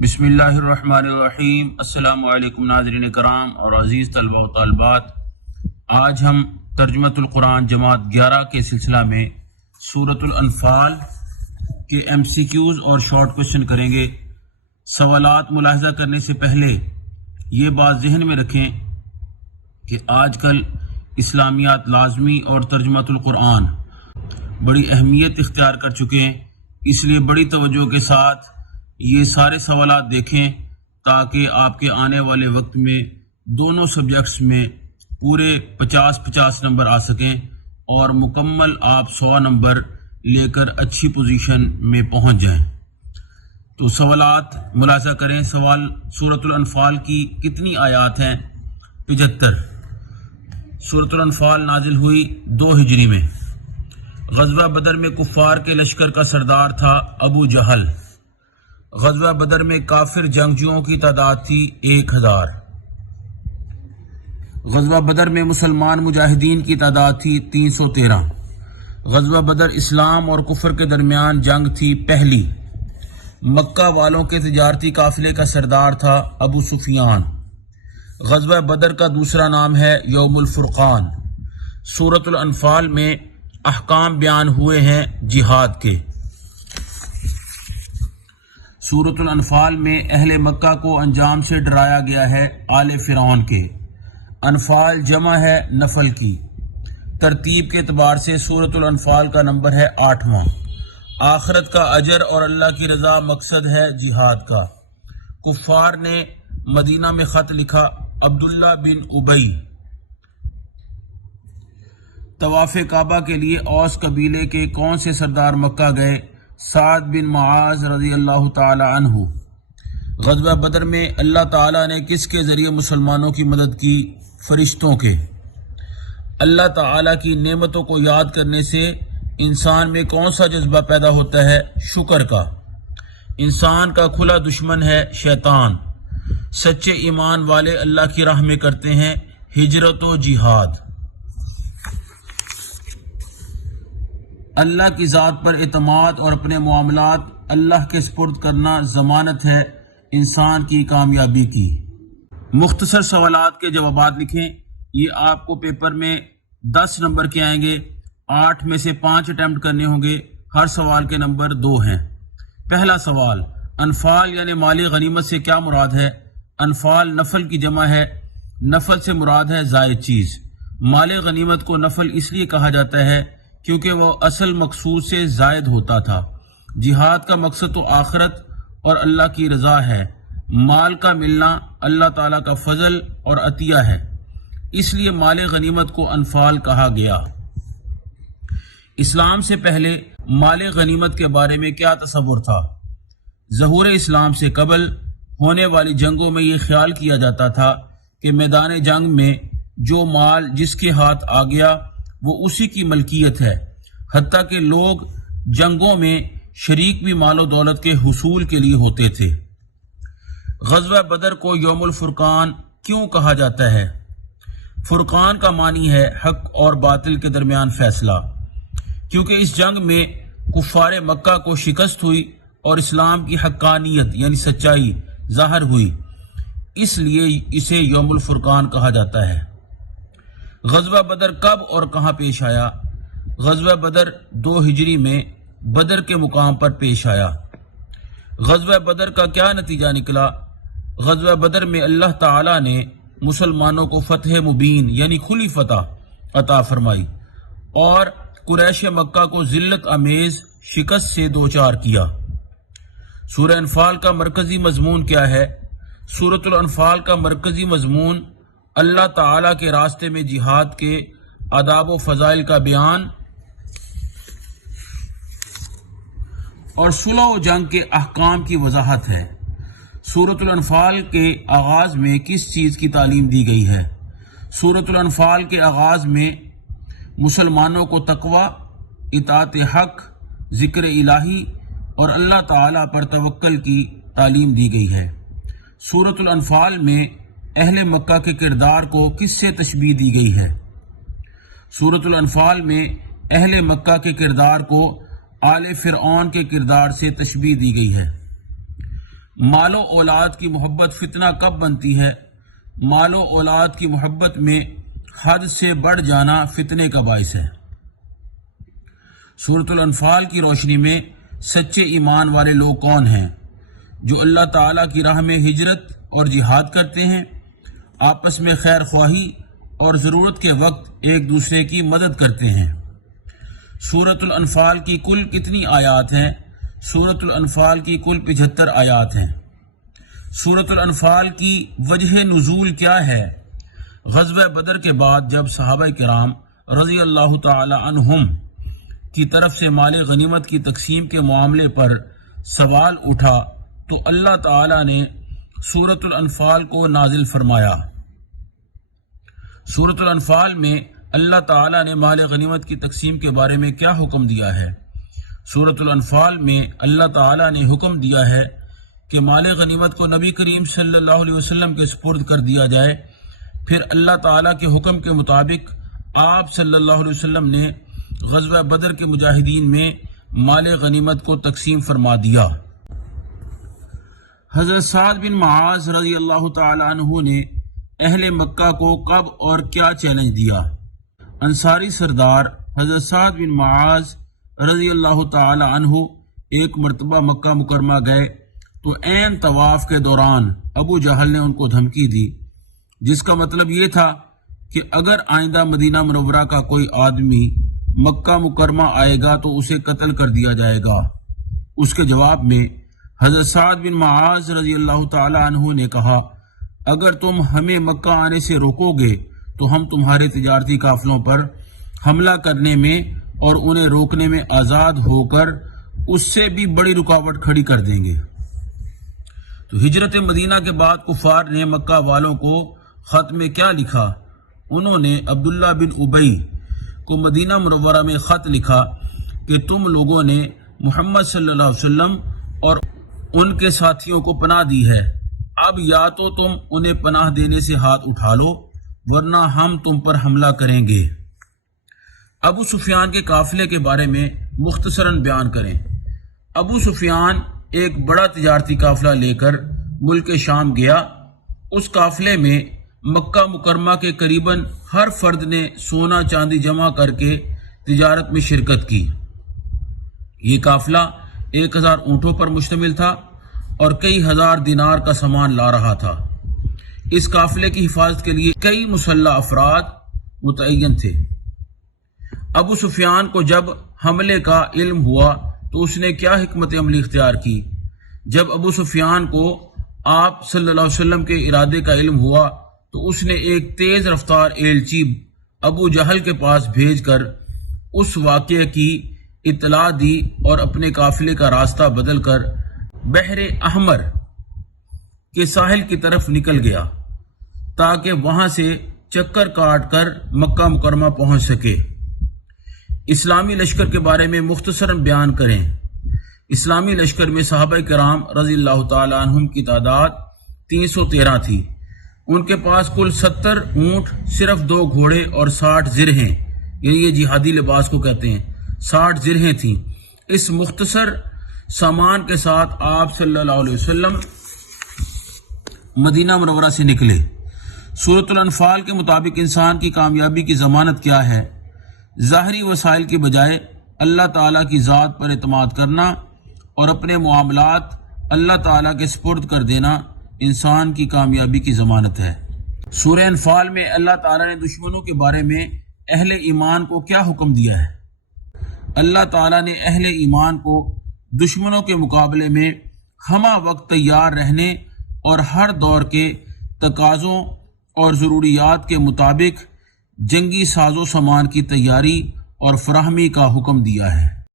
بسم اللہ الرحمن الرحیم۔ السلام علیکم ناظرین کرام اور عزیز طلبہ و طالبات، آج ہم ترجمۃ القرآن جماعت 11 کے سلسلہ میں سورۃ الانفال کے MCQs اور شارٹ کوشچن کریں گے۔ سوالات ملاحظہ کرنے سے پہلے یہ بات ذہن میں رکھیں کہ آج کل اسلامیات لازمی اور ترجمۃ القرآن بڑی اہمیت اختیار کر چکے ہیں، اس لیے بڑی توجہ کے ساتھ یہ سارے سوالات دیکھیں تاکہ آپ کے آنے والے وقت میں دونوں سبجیکٹس میں پورے 50 نمبر آ سکیں اور مکمل آپ 100 نمبر لے کر اچھی پوزیشن میں پہنچ جائیں۔ تو سوالات ملاحظہ کریں۔ سوال، سورۃ الانفال کی کتنی آیات ہیں؟ 75۔ سورۃ الانفال نازل ہوئی 2 ہجری میں۔ غزوہ بدر میں کفار کے لشکر کا سردار تھا ابو جہل۔ غزوہ بدر میں کافر جنگجوؤں کی تعداد تھی 1000۔ غزوہ بدر میں مسلمان مجاہدین کی تعداد تھی 313۔ غزوہ بدر اسلام اور کفر کے درمیان جنگ تھی پہلی۔ مکہ والوں کے تجارتی قافلے کا سردار تھا ابو سفیان۔ غزوہ بدر کا دوسرا نام ہے یوم الفرقان۔ سورۃ الانفال میں احکام بیان ہوئے ہیں جہاد کے۔ سورۃ الانفال میں اہل مکہ کو انجام سے ڈرایا گیا ہے آل فرعون کے۔ انفال جمع ہے نفل کی۔ ترتیب کے اعتبار سے سورۃ الانفال کا نمبر ہے 8واں۔ آخرت کا اجر اور اللہ کی رضا مقصد ہے جہاد کا۔ کفار نے مدینہ میں خط لکھا۔ عبداللہ بن ابی طواف کعبہ کے لیے اوس قبیلے کے کون سے سردار مکہ گئے؟ سعد بن معاذ رضی اللہ تعالی عنہ۔ غزوہ بدر میں اللہ تعالیٰ نے کس کے ذریعے مسلمانوں کی مدد کی؟ فرشتوں کے۔ اللہ تعالیٰ کی نعمتوں کو یاد کرنے سے انسان میں کون سا جذبہ پیدا ہوتا ہے؟ شکر کا۔ انسان کا کھلا دشمن ہے شیطان۔ سچے ایمان والے اللہ کی راہ میں کرتے ہیں ہجرت و جہاد۔ اللہ کی ذات پر اعتماد اور اپنے معاملات اللہ کے سپرد کرنا ضمانت ہے انسان کی کامیابی کی۔ مختصر سوالات کے جوابات لکھیں۔ یہ آپ کو پیپر میں 10 نمبر کے آئیں گے۔ 8 میں سے 5 اٹیمپٹ کرنے ہوں گے۔ ہر سوال کے نمبر 2 ہیں۔ پہلا سوال، انفال یعنی مالی غنیمت سے کیا مراد ہے؟ انفال نفل کی جمع ہے۔ نفل سے مراد ہے زائد چیز۔ مال غنیمت کو نفل اس لیے کہا جاتا ہے کیونکہ وہ اصل مقصود سے زائد ہوتا تھا۔ جہاد کا مقصد تو آخرت اور اللہ کی رضا ہے۔ مال کا ملنا اللہ تعالیٰ کا فضل اور عطیہ ہے، اس لیے مال غنیمت کو انفال کہا گیا۔ اسلام سے پہلے مال غنیمت کے بارے میں کیا تصور تھا؟ ظہور اسلام سے قبل ہونے والی جنگوں میں یہ خیال کیا جاتا تھا کہ میدان جنگ میں جو مال جس کے ہاتھ آ گیا وہ اسی کی ملکیت ہے، حتیٰ کہ لوگ جنگوں میں شریک بھی مال و دولت کے حصول کے لیے ہوتے تھے۔ غزوہ بدر کو یوم الفرقان کیوں کہا جاتا ہے؟ فرقان کا معنی ہے حق اور باطل کے درمیان فیصلہ، کیونکہ اس جنگ میں کفار مکہ کو شکست ہوئی اور اسلام کی حقانیت یعنی سچائی ظاہر ہوئی، اس لیے اسے یوم الفرقان کہا جاتا ہے۔ غزوہ بدر کب اور کہاں پیش آیا؟ غزوہ بدر 2 ہجری میں بدر کے مقام پر پیش آیا۔ غزوہ بدر کا کیا نتیجہ نکلا؟ غزوہ بدر میں اللہ تعالیٰ نے مسلمانوں کو فتح مبین یعنی کھلی فتح عطا فرمائی اور قریش مکہ کو ذلت آمیز شکست سے دوچار کیا۔ سورہ انفال کا مرکزی مضمون کیا ہے؟ سورۃ الانفال کا مرکزی مضمون اللہ تعالیٰ کے راستے میں جہاد کے آداب و فضائل کا بیان اور صلح و جنگ کے احکام کی وضاحت ہے۔ سورۃ الانفال کے آغاز میں کس چیز کی تعلیم دی گئی ہے؟ سورۃ الانفال کے آغاز میں مسلمانوں کو تقوی، اطاعت حق، ذکر الہی اور اللہ تعالیٰ پر توکل کی تعلیم دی گئی ہے۔ سورۃ الانفال میں اہل مکہ کے کردار کو کس سے تشبیہ دی گئی ہے؟ سورۃ الانفال میں اہل مکہ کے کردار کو آل فرعون کے کردار سے تشبیہ دی گئی ہے۔ مال و اولاد کی محبت فتنہ کب بنتی ہے؟ مال و اولاد کی محبت میں حد سے بڑھ جانا فتنے کا باعث ہے۔ سورۃ الانفال کی روشنی میں سچے ایمان والے لوگ کون ہیں؟ جو اللہ تعالیٰ کی راہ میں ہجرت اور جہاد کرتے ہیں، آپس میں خیر خواہی اور ضرورت کے وقت ایک دوسرے کی مدد کرتے ہیں۔ سورۃ الانفال کی کل کتنی آیات ہیں؟ سورۃ الانفال کی کل 75 آیات ہیں۔ سورۃ الانفال کی وجہ نزول کیا ہے؟ غزوہ بدر کے بعد جب صحابہ کرام رضی اللہ تعالی عنہم کی طرف سے مال غنیمت کی تقسیم کے معاملے پر سوال اٹھا تو اللہ تعالی نے سورۃ الانفال کو نازل فرمایا۔ سورۃ الانفال میں اللہ تعالی نے مال غنیمت کی تقسیم کے بارے میں کیا حکم دیا ہے؟ سورۃ الانفال میں اللہ تعالی نے حکم دیا ہے کہ مال غنیمت کو نبی کریم صلی اللہ علیہ وسلم کے سپرد کر دیا جائے۔ پھر اللہ تعالیٰ کے حکم کے مطابق آپ صلی اللہ علیہ وسلم نے غزوہ بدر کے مجاہدین میں مال غنیمت کو تقسیم فرما دیا۔ حضرت سعد بن معاذ رضی اللہ تعالی عنہ نے اہل مکہ کو کب اور کیا چیلنج دیا؟ انصاری سردار حضرت سعد بن معاذ رضی اللہ تعالی عنہ ایک مرتبہ مکہ مکرمہ گئے تو عین طواف کے دوران ابو جہل نے ان کو دھمکی دی، جس کا مطلب یہ تھا کہ اگر آئندہ مدینہ منورہ کا کوئی آدمی مکہ مکرمہ آئے گا تو اسے قتل کر دیا جائے گا۔ اس کے جواب میں حضرت سعد بن معاذ رضی اللہ تعالی عنہ نے کہا، اگر تم ہمیں مکہ آنے سے روکو گے تو ہم تمہارے تجارتی قافلوں پر حملہ کرنے میں اور انہیں روکنے میں آزاد ہو کر اس سے بھی بڑی رکاوٹ کھڑی کر دیں گے۔ تو ہجرت مدینہ کے بعد کفار نے مکہ والوں کو خط میں کیا لکھا؟ انہوں نے عبداللہ بن ابی کو مدینہ منورہ میں خط لکھا کہ تم لوگوں نے محمد صلی اللہ علیہ وسلم اور ان کے ساتھیوں کو پناہ دی ہے، اب یا تو تم انہیں پناہ دینے سے ہاتھ اٹھا لو ورنہ ہم تم پر حملہ کریں گے۔ ابو سفیان کے قافلے کے بارے میں مختصراً بیان کریں۔ ابو سفیان ایک بڑا تجارتی قافلہ لے کر ملک شام گیا۔ اس قافلے میں مکہ مکرمہ کے قریباً ہر فرد نے سونا چاندی جمع کر کے تجارت میں شرکت کی۔ یہ قافلہ 1000 اونٹوں پر مشتمل تھا اور کئی ہزار دینار کا سامان لا رہا تھا۔ اس قافلے کی حفاظت کے لیے کئی مسلح افراد متعین تھے۔ ابو سفیان کو جب حملے کا علم ہوا تو اس نے کیا حکمت عملی اختیار کی؟ جب ابو سفیان کو آپ صلی اللہ علیہ وسلم کے ارادے کا علم ہوا تو اس نے ایک تیز رفتار ایلچی ابو جہل کے پاس بھیج کر اس واقعے کی اطلاع دی اور اپنے قافلے کا راستہ بدل کر بحر احمر کے ساحل کی طرف نکل گیا تاکہ وہاں سے چکر کاٹ کر مکہ مکرمہ پہنچ سکے۔ اسلامی لشکر کے بارے میں مختصراً بیان کریں۔ اسلامی لشکر میں صحابہ کرام رضی اللہ تعالی عنہم کی تعداد 313 تھی۔ ان کے پاس کل 70 اونٹ، صرف 2 گھوڑے اور 60 زرہیں، یعنی یہ جہادی لباس کو کہتے ہیں، 60 زرہیں تھیں۔ اس مختصر سامان کے ساتھ آپ صلی اللہ علیہ وسلم مدینہ منورہ سے نکلے۔ سورۃ الانفال کے مطابق انسان کی کامیابی کی ضمانت کیا ہے؟ ظاہری وسائل کے بجائے اللہ تعالیٰ کی ذات پر اعتماد کرنا اور اپنے معاملات اللہ تعالیٰ کے سپرد کر دینا انسان کی کامیابی کی ضمانت ہے۔ سورہ انفال میں اللہ تعالیٰ نے دشمنوں کے بارے میں اہل ایمان کو کیا حکم دیا ہے؟ اللہ تعالیٰ نے اہل ایمان کو دشمنوں کے مقابلے میں ہمہ وقت تیار رہنے اور ہر دور کے تقاضوں اور ضروریات کے مطابق جنگی ساز و سامان کی تیاری اور فراہمی کا حکم دیا ہے۔